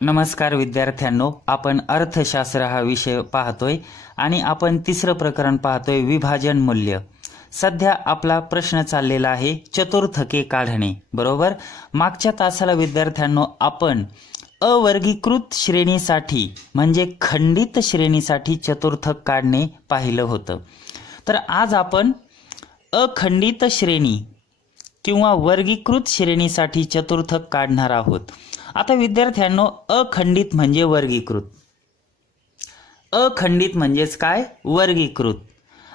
नमस्कार विद्यार्थ्यांनो, आपण अर्थशास्त्र हा विषय पाहतोय आणि आपण तिसरं प्रकरण पाहतोय विभाजन मूल्य। सध्या आपला प्रश्न चाललेला आहे चतुर्थके काढणे, बरोबर। मागच्या तासाला विद्यार्थ्यांनो आपण अवर्गीकृत श्रेणीसाठी म्हणजे खंडित श्रेणीसाठी चतुर्थक काढणे पाहिलं होतं। तर आज आपण अखंडित श्रेणी किंवा वर्गीकृत श्रेणीसाठी चतुर्थक काढणार आहोत। आता विद्यार्थ्यांनो, अखंडित म्हणजे वर्गीकृत, अखंडित म्हणजेच काय, वर्गीकृत।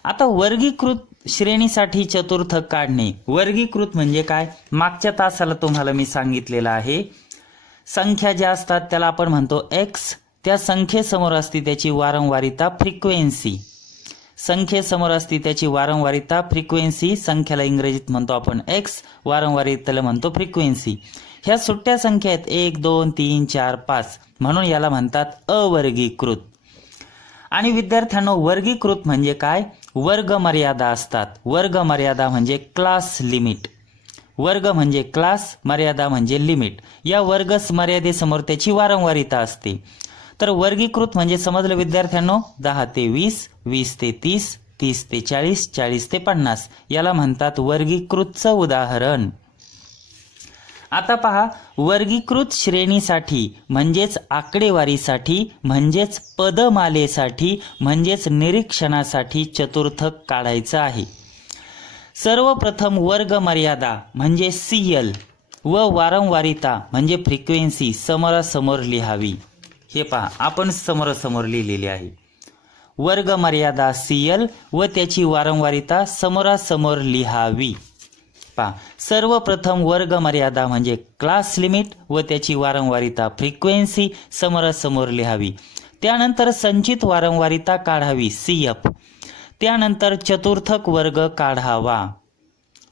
आता वर्गीकृत श्रेणीसाठी चतुर्थक काढणे, वर्गीकृत म्हणजे काय, मागच्या तासाला तुम्हाला मी सांगितलेलं आहे। संख्या ज्या असतात त्याला आपण म्हणतो x, त्या संख्येसमोर असते त्याची वारंवारिता फ्रिक्वेन्सी, संख्येसमोर असते त्याची वारंवारिता फ्रिक्वेन्सी, संख्याला इंग्रजीत म्हणतो आपण x, वारंवारितेला म्हणतो फ्रिक्वेन्सी। ह्या सुट्ट्या संख्या आहेत 1 2 3 4 5, म्हणून याला म्हणतात अवर्गीकृत। आणि विद्यार्थ्यांनो, वर्गीकृत म्हणजे काय, वर्ग मर्यादा असतात। वर्ग मर्यादा म्हणजे क्लास लिमिट, वर्ग म्हणजे क्लास, मर्यादा म्हणजे लिमिट। या वर्ग मर्यादेसमोर त्याची वारंवारिता असते। तर वर्गीकृत म्हणजे समजलं विद्यार्थ्यांनो, 10 ते 20, 20 ते 30, 30 ते 40, 40 ते 50, याला म्हणतात वर्गीकृतचं उदाहरण। आता पहा, वर्गीकृत श्रेणीसाठी म्हणजेच आकडेवारीसाठी म्हणजेच पदमालेसाठी म्हणजेच निरीक्षणासाठी चतुर्थक काढायचं आहे। सर्वप्रथम वर्ग मर्यादा म्हणजे CL व वारंवारिता म्हणजे फ्रिक्वेन्सी समोरासमोर लिहावी। हे पहा, आपण समोरासमोर लिहिलेली आहे। वर्ग मर्यादा CL व त्याची वारंवारिता समोरासमोर लिहावी। पहा, सर्वप्रथम वर्ग मर्यादा म्हणजे क्लास लिमिट व त्याची वारंवारिता फ्रिक्वेन्सी समोरासमोर लिहावी। त्यानंतर संचित वारंवारिता काढावी CF, त्यानंतर चतुर्थक वर्ग काढावा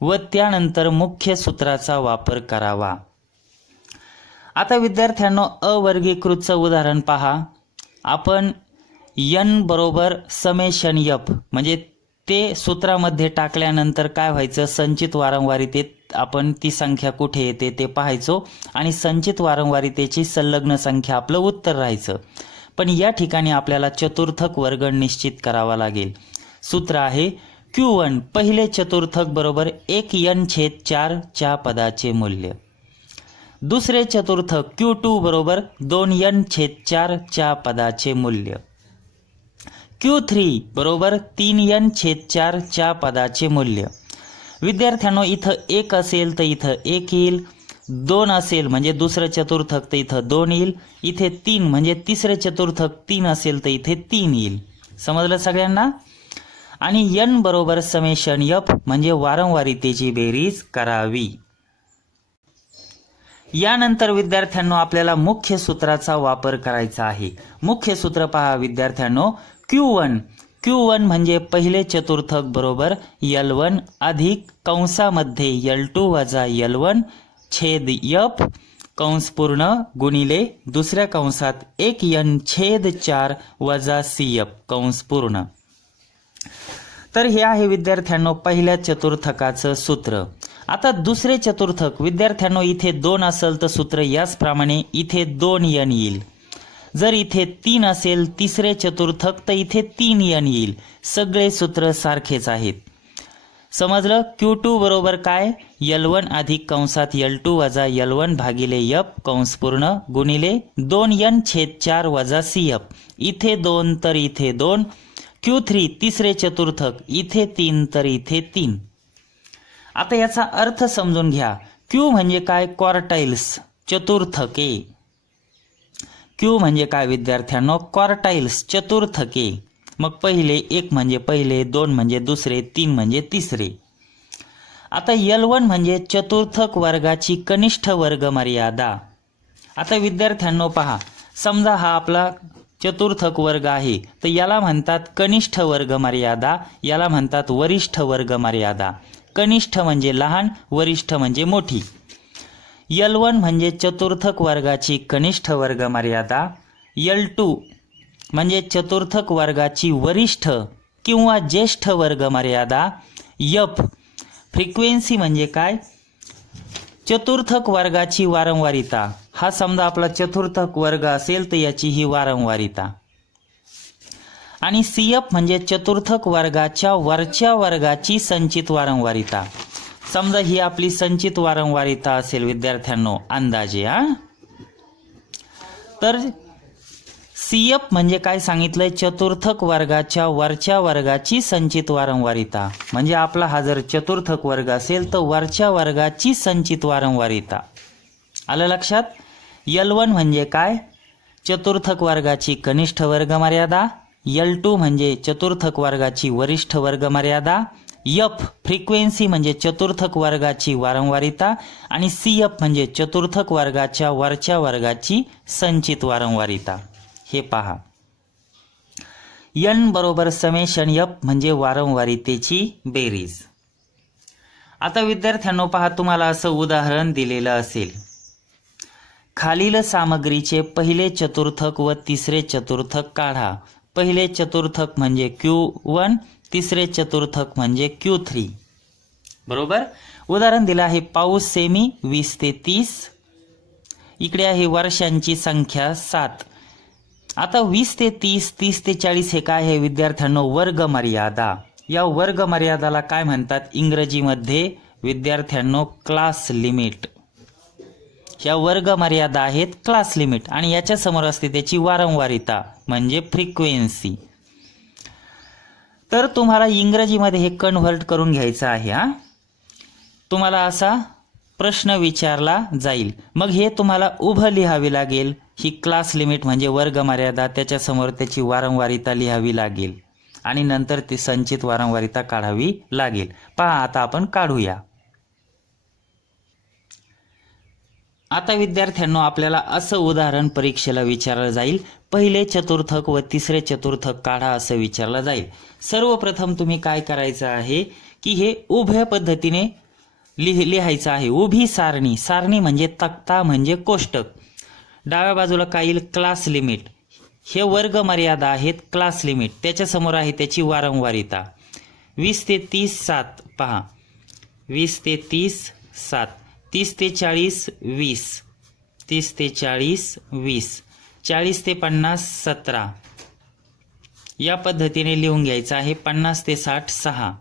व त्यानंतर मुख्य सूत्राचा वापर करावा। आता विद्यार्थ्यांनो, अवर्गीकृतचं उदाहरण पहा। आपण n बरोबर समेशन f म्हणजे ते सूत्रामध्ये टाकल्यानंतर काय व्हायचं, संचित वारंवारितेत आपण ती संख्या कुठे येते ते पाहायचो आणि संचित वारंवारितेची संलग्न संख्या आपलं उत्तर राहायचं। पण या ठिकाणी आपल्याला चतुर्थक वर्ग निश्चित करावा लागेल। सूत्र आहे Q1 पहिले चतुर्थक बरोबर 1n/4 च्या पदाचे मूल्य, दुसरे चतुर्थक Q2 बरोबर 2n/4 च्या पदाचे मूल्य, Q3 बरोबर 3n/4 च्या पदाचे मूल्य। विद्यार्थ्यांनो, इथं 1 असेल तर इथं 1 येईल, 2 असेल म्हणजे दुसरं चतुर्थक तर इथं 2 येईल, इथे 3 म्हणजे तिसरे चतुर्थक 3 असेल तर इथे 3 येईल। समजलं सगळ्यांना। आणि n बरोबर समेशन f म्हणजे वारंवारितेची बेरीज करावी। यानंतर विद्यार्थ्यांनो, आपल्याला मुख्य सूत्राचा वापर करायचा आहे। मुख्य सूत्र पहा विद्यार्थ्यांनो, Q1 म्हणजे पहिले चतुर्थक बरोबर L1 अधिक कंसामध्ये L2 वजा L1 छेद F कंस पूर्ण गुणिले दुसऱ्या कंसात 1n/4 वजा CF कंस पूर्ण। तर हे आहे विद्यार्थ्यांनो पहिल्या चतुर्थकाचं सूत्र। आता दुसरे चतुर्थक विद्यार्थ्यांनो, इथे 2 असेल तर सूत्र याचप्रमाणे इथे 2n येईल। जर इथे 3 असेल तिसरे चतुर्थक तर इथे 3n येईल। सगळे सूत्र सारखेच आहेत। समजलं। Q2 बरोबर काय, L1 अधिक कंसात L2 वजा L1 भागिले F कंस पूर्ण गुणिले 2n/4 वजा CF, इथे 2 तर इथे 2। Q3 तिसरे चतुर्थक, इथे 3 तर इथे 3। आता याचा अर्थ समजून घ्या। Q म्हणजे काय, क्वार्टाइल्स, चतुर्थके। Q म्हणजे काय विद्यार्थ्यांनो, क्वार्टाइल्स, चतुर्थके। मग पहिले 1 म्हणजे पहिले, 2 म्हणजे दुसरे, 3 म्हणजे तिसरे। आता L1 म्हणजे चतुर्थक वर्गाची कनिष्ठ वर्ग मर्यादा। आता विद्यार्थ्यांनो पहा, समजा हा आपला चतुर्थक वर्ग आहे तर याला म्हणतात कनिष्ठ वर्ग मर्यादा, याला म्हणतात वरिष्ठ वर्ग मर्यादा। कनिष्ठ म्हणजे लहान, वरिष्ठ म्हणजे मोठी। L1 म्हणजे चतुर्थक वर्गाची कनिष्ठ वर्ग मर्यादा, L2 म्हणजे चतुर्थक वर्गाची वरिष्ठ किंवा ज्येष्ठ वर्ग मर्यादा, F फ्रिक्वेन्सी म्हणजे काय, चतुर्थक वर्गाची वारंवारिता, हा समजा आपला चतुर्थक वर्ग असेल तर याची ही वारंवारिता. आणि CF म्हणजे चतुर्थक वर्गाच्या वरच्या वर्गाची संचित वारंवारिता. समजा ही आपली संचित वारंवारिता असेल विद्यार्थ्यांनो अंदाजे. तर CF म्हणजे काय सांगितलंय, चतुर्थक वर्गाच्या वरच्या वर्गाची संचित वारंवारिता. म्हणजे आपला हा जर चतुर्थक वर्ग असेल तर वरच्या वर्गाची संचित वारंवारिता. आलं लक्षात. L1 म्हणजे काय, चतुर्थक वर्गाची कनिष्ठ वर्ग मर्यादा. L2 म्हणजे चतुर्थक वर्गाची वरिष्ठ वर्ग मर्यादा. F फ्रिक्वेन्सी म्हणजे चतुर्थक वर्गाची वारंवारिता. आणि CF म्हणजे चतुर्थक वर्गाच्या वरच्या वर्गाची संचित वारंवारिता. हे पहा, N बरोबर समेशन F म्हणजे वारंवारितेची बेरीज. आता विद्यार्थ्यांनो पहा, तुम्हाला असं उदाहरण दिलेलं असेल, खालील सामग्रीचे पहिले चतुर्थक व तिसरे चतुर्थक काढा. पहिले चतुर्थक म्हणजे Q1, तिसरे चतुर्थक म्हणजे Q3. बरोबर. उदाहरण दिलं आहे, पाऊस सेमी 20 ते 30. इकडे आहे वर्षांची संख्या 7. आता 20 ते 30, 30 ते 40 हे काय आहे विद्यार्थ्यांनो, वर्ग मर्यादा. या वर्ग मर्यादाला काय म्हणतात इंग्रजीमध्ये विद्यार्थ्यांनो, क्लास लिमिट. या वर्ग मर्यादा आहेत क्लास लिमिट. आणि याच्या समोर असते त्याची वारंवारिता म्हणजे फ्रिक्वेन्सी. तर तुम्हाला इंग्रजीमध्ये हे कन्व्हर्ट करून घ्यायचं आहे. तुम्हाला असा प्रश्न विचारला जाईल, मग हे तुम्हाला उभं लिहावे लागेल. ही क्लास लिमिट म्हणजे वर्ग मर्यादा, त्याच्यासमोर त्याची वारंवारिता लिहावी लागेल आणि नंतर ती संचित वारंवारिता काढावी लागेल. पहा, आता आपण काढूया. आता विद्यार्थ्यांनो आपल्याला असं उदाहरण परीक्षेला विचारलं जाईल, पहिले चतुर्थक व तिसरे चतुर्थक काढा असं विचारलं जाईल. सर्वप्रथम तुम्ही काय करायचं आहे की हे उभ्या पद्धतीने लिहायचं आहे. उभी सारणी, सारणी म्हणजे तक्ता म्हणजे कोष्टक. डाव्या बाजूला काय येईल, क्लास लिमिट. हे वर्ग मर्यादा आहेत क्लास लिमिट, त्याच्यासमोर आहे त्याची वारंवारिता. 20 ते 30 7. पहा, 20 ते 30 7. 30 ते 40 20. 30 ते 40 20. 40 ते 50 17. या पद्धतीने लिहून घ्यायचं आहे. 50 ते 60 6.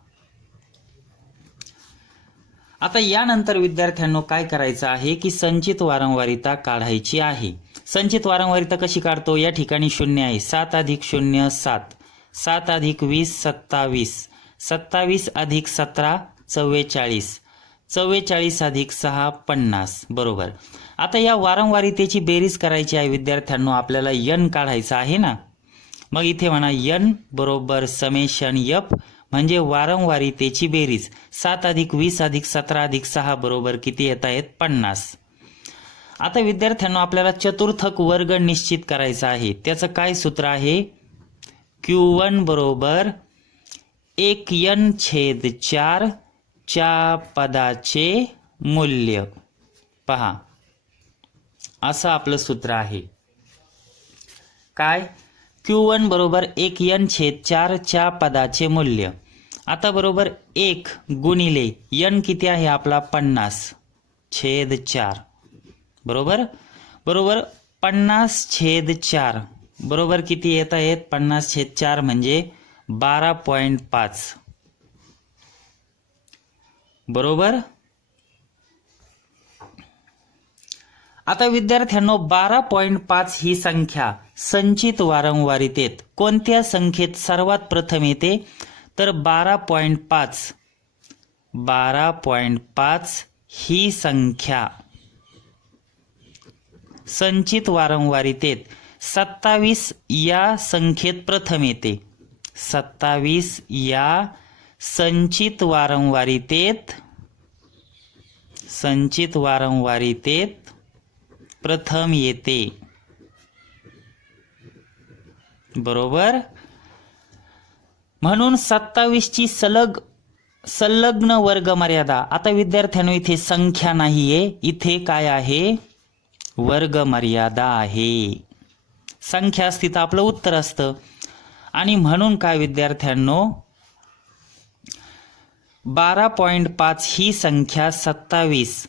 आता यानंतर विद्यार्थ्यांनो काय करायचं आहे की संचित वारंवारिता काढायची आहे. संचित वारंवारिता कशी काढतो, या ठिकाणी 0 आहे. 7 अधिक 0 7. 7 अधिक 20 27. 27 अधिक 17 44. 44 अधिक 6 50. बरोबर. आता या वारंवारितेची बेरीज करायची आहे विद्यार्थ्यांनो, आपल्याला N काढायचा आहे ना. मग इथे म्हणा N बरोबर समेशन F म्हणजे वारंवारितेची बेरीज. 7 अधिक 20 अधिक 17 अधिक 6 बरोबर किती येत आहेत 50. आता विद्यार्थ्यांनो आपल्याला चतुर्थक वर्ग निश्चित करायचा आहे. त्याचं काय सूत्र आहे, Q1 बरोबर 1n/4 च्या पदाचे मूल्य. पहा, असं आपलं सूत्र आहे. काय, Q1 बरोबर 1n/4 च्या पदाचे मूल्य. आता बरोबर 1 गुणिले n किती आहे आपला 50/4. बरोबर. बरोबर 50/4 बरोबर किती येत आहेत 50/4 म्हणजे 12.5. बरोबर. आता विद्यार्थ्यांनो 12.5 ही संख्या संचित वारंवारितेत कोणत्या संख्येत सर्वात प्रथम येते, तर 12.5. 12.5 ही संख्या संचित वारंवारितेत 27 या संख्येत प्रथम येते. 27 या संचित वारंवारितेत प्रथम येते. बरोबर. म्हणून 27 ची संलग्न वर्ग मर्यादा. आता विद्यार्थ्यांनो इथे संख्या नाहीये, इथे काय आहे, वर्ग मर्यादा आहे. संख्या असती तर आपलं उत्तर असतं. आणि म्हणून काय विद्यार्थ्यांनो 12.5 ही संख्या 27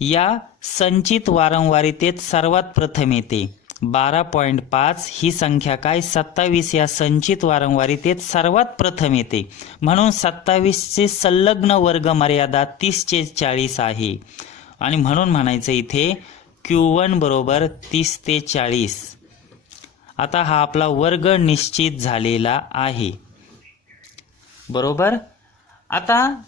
या संचित वारंवारितेत सर्वात प्रथम येते. 12.5 ही संख्या काय 27 या संचित वारंवारितेत सर्वात प्रथम येते. म्हणून 27ची संलग्न वर्ग मर्यादा 30/40 आहे. आणि म्हणून म्हणायचं इथे Q1 बरोबर 30/40. आता हा आपला वर्ग निश्चित झालेला आहे. बरोबर. आता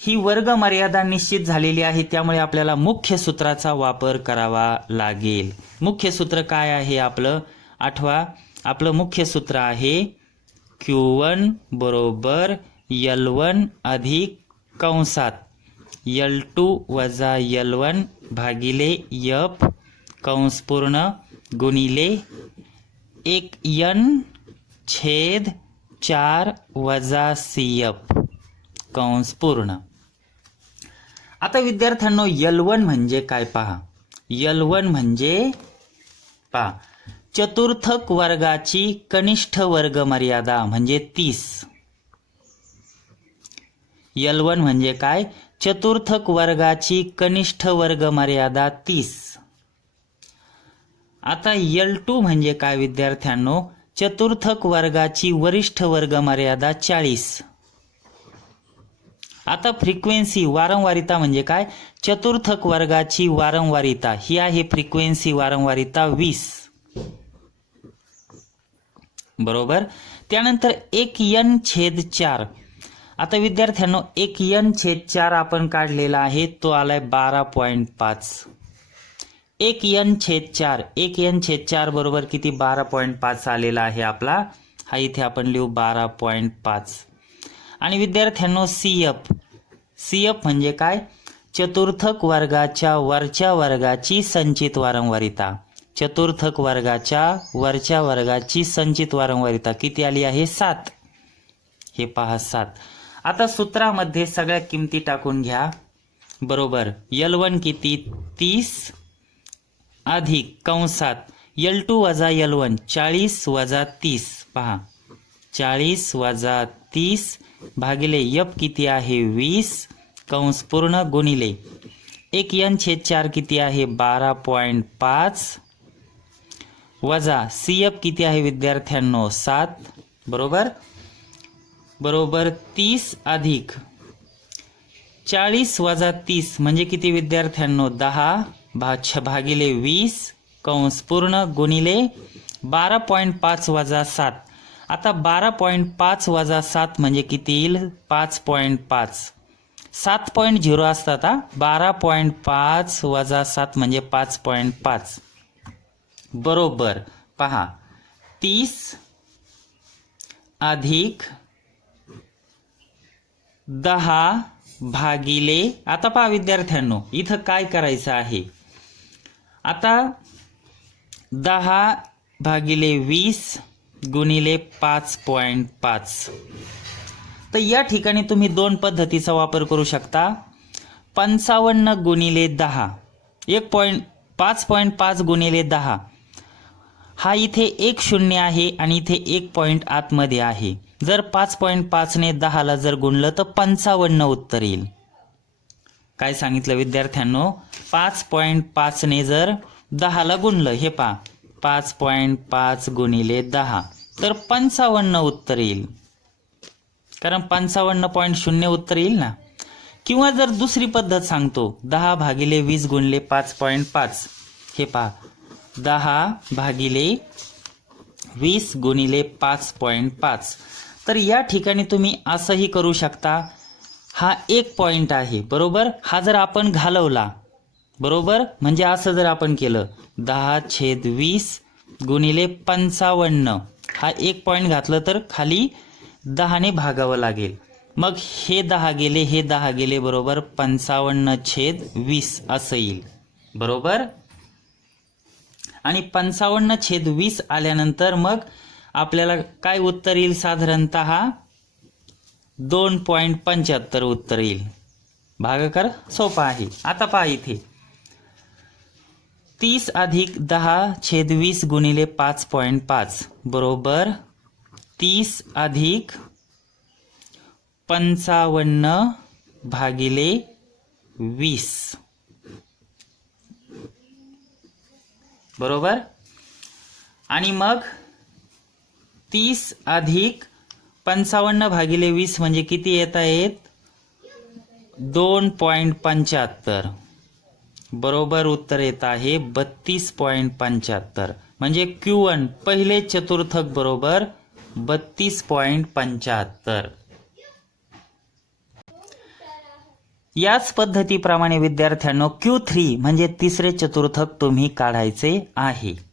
ही वर्ग मर्यादा निश्चित झालेली आहे, त्यामुळे आपल्याला मुख्य सूत्राचा वापर करावा लागेल. मुख्य सूत्र काय आहे आपलं? आठवा. आपलं मुख्य सूत्र आहे Q1 बरोबर L1 अधिक कंसात L2 वजा L1 भागिले F कंस पूर्ण गुणिले 1n/4 वजा CF कंस पूर्ण. आता विद्यार्थ्यांनो L1 म्हणजे काय पहा. L1 म्हणजे पहा चतुर्थक वर्गाची कनिष्ठ वर्ग मर्यादा म्हणजे 30. L1 म्हणजे काय? चतुर्थक वर्गाची कनिष्ठ वर्ग मर्यादा 30. आता L2 म्हणजे काय विद्यार्थ्यांनो? चतुर्थक वर्गाची वरिष्ठ वर्ग मर्यादा 40. आता फ्रिक्वेन्सी वारंवारिता म्हणजे काय? चतुर्थक वर्गाची वारंवारिता ही आहे फ्रिक्वेन्सी वारंवारिता 20. बरोबर. त्यानंतर 1n/4. आता विद्यार्थ्यांनो 1n/4 आपण काढलेला आहे, तो आलाय 12.5. 1n/4 1n/4 बरोबर किती? 12.5 आलेला आहे आपला. हा इथे आपण लिहू 12.5. आणि विद्यार्थ्यांनो CF म्हणजे काय? चतुर्थक वर्गाच्या वरच्या वर्गाची संचित वारंवारिता. चतुर्थक वर्गाच्या वरच्या वर्गाची संचित वारंवारिता किती आली आहे? 7. हे पहा 7. आता सूत्रामध्ये सगळ्या किमती टाकून घ्या. बरोबर. L1 किती? 30 अधिक कंसात L2 वजा L1 40 वजा 30. पहा 40 वजा 30 भागिले F किती आहे? 20 कंस पूर्ण गुणिले 1n/4 किती आहे? 12.5 वजा CF किती आहे विद्यार्थ्यांनो? 7. बरोबर. बरोबर 30 अधिक 40 वजा 30 म्हणजे किती विद्यार्थ्यांनो? 10 भागिले 20 कंस पूर्ण गुणिले 12.5 वजा 7. आता 12.5 वजा 7 म्हणजे किती येईल? 5.5. 7.0 असतात. 12.5 वजा 7 म्हणजे 5.5. बरोबर. पहा 30 अधिक 10 भागिले, आता पहा विद्यार्थ्यांनो इथं काय करायचं आहे. आता 10 भागिले 20 गुणिले 5.5. तर या ठिकाणी तुम्ही दोन पद्धतीचा वापर करू शकता. 55 गुणिले 10 5.5 गुणिले 10. हा इथे 1 शून्य आहे आणि इथे 1 पॉइंट आतमध्ये आहे. जर 5.5 ने 10 ला जर गुणलं तर 55 उत्तर येईल. काय सांगितलं विद्यार्थ्यांनो? 5.5 ने जर 10 ला गुणलं, हे पहा 5.5 गुणिले 10 तर 55 उत्तर येईल. कारण 55.0 उत्तर येईल ना. किंवा जर दुसरी पद्धत सांगतो 10 भागिले 20 गुणिले 5.5. हे पहा 10 भागिले 20 गुणिले 5.5. तर या ठिकाणी तुम्ही असंही करू शकता. हा 1 पॉइंट आहे. बरोबर. हा जर आपण घालवला, बरोबर, म्हणजे असं जर आपण केलं 10/20 गुणिले 55, हा 1 पॉइंट घातलं तर खाली 10 ने भागावं लागेल. मग हे 10 गेले, हे 10 गेले, बरोबर 55/20 असं येईल. बरोबर. आणि 55/20 आल्यानंतर मग आपल्याला काय उत्तर येईल? साधारणतः 2.75 उत्तर येईल. भागाकार सोपा आहे. आता पहा इथे 30 अधिक 10/20 गुणिले 5.5 बरोबर 30 अधिक 55 भागिले 20. बरोबर. आणि मग 30 अधिक 55 भागिले 20 म्हणजे किती येत आहेत? 2.75. बरोबर उत्तर येत आहे 32.75. म्हणजे Q1 पहिले चतुर्थक बरोबर 32.75. याच पद्धतीप्रमाणे विद्यार्थ्यांनो Q3 म्हणजे तिसरे चतुर्थक तुम्ही काढायचे आहे.